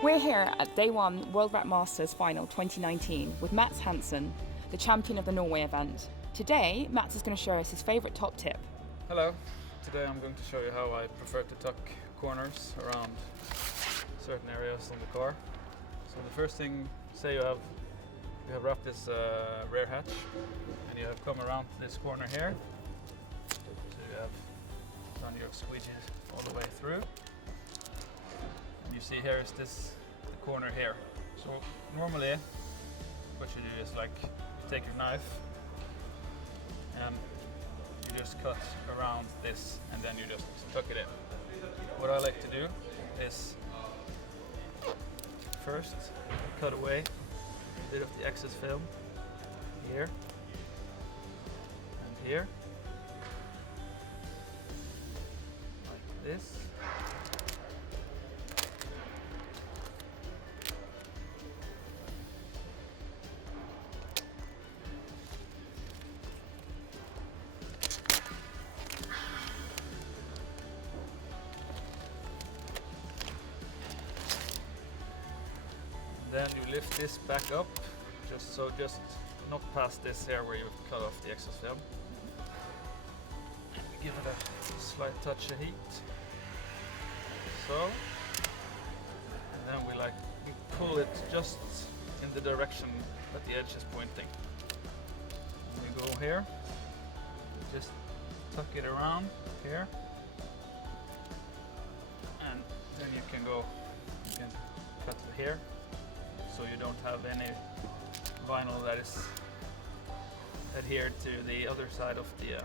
We're here at Day 1 World Rap Masters Final 2019 with Mats Hansen, the champion of the Norway event. Today, Mats is going to show us his favourite top tip. Hello, today I'm going to show you how I prefer to tuck corners around certain areas on the car. So the first thing, say you have wrapped this rear hatch and you have come around this corner here. So you have done your squeegee all the way through. And you see here is the corner here. So normally what you do is like you take your knife and you just cut around this and then you just tuck it in. What I like to do is first cut away a bit of the excess film here and here, like this. Then you lift this back up, just not past this here where you cut off the excess film. And we give it a slight touch of heat. So, and then we pull it just in the direction that the edge is pointing. And we go here, just tuck it around here, and then you can cut it here. So you don't have any vinyl that is adhered to the other side of the,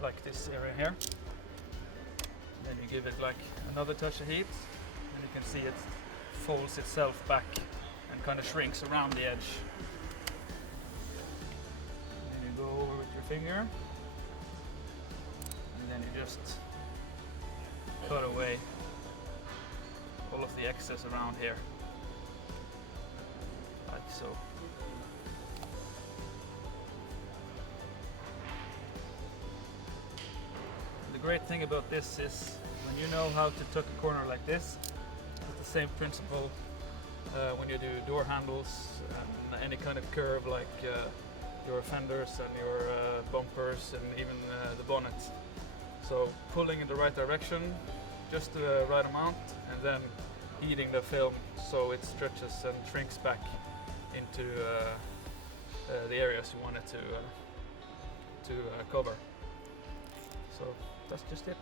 like this area here. Then you give it like another touch of heat, and you can see it folds itself back and kind of shrinks around the edge. And then you go over with your finger, and then you just cut away all of the excess around here. Like so. The great thing about this is when you know how to tuck a corner like this, it's the same principle when you do door handles and any kind of curve like your fenders and your bumpers and even the bonnet. So pulling in the right direction, just the right amount, and then heating the film so it stretches and shrinks back into the areas you want it to cover. So that's just it.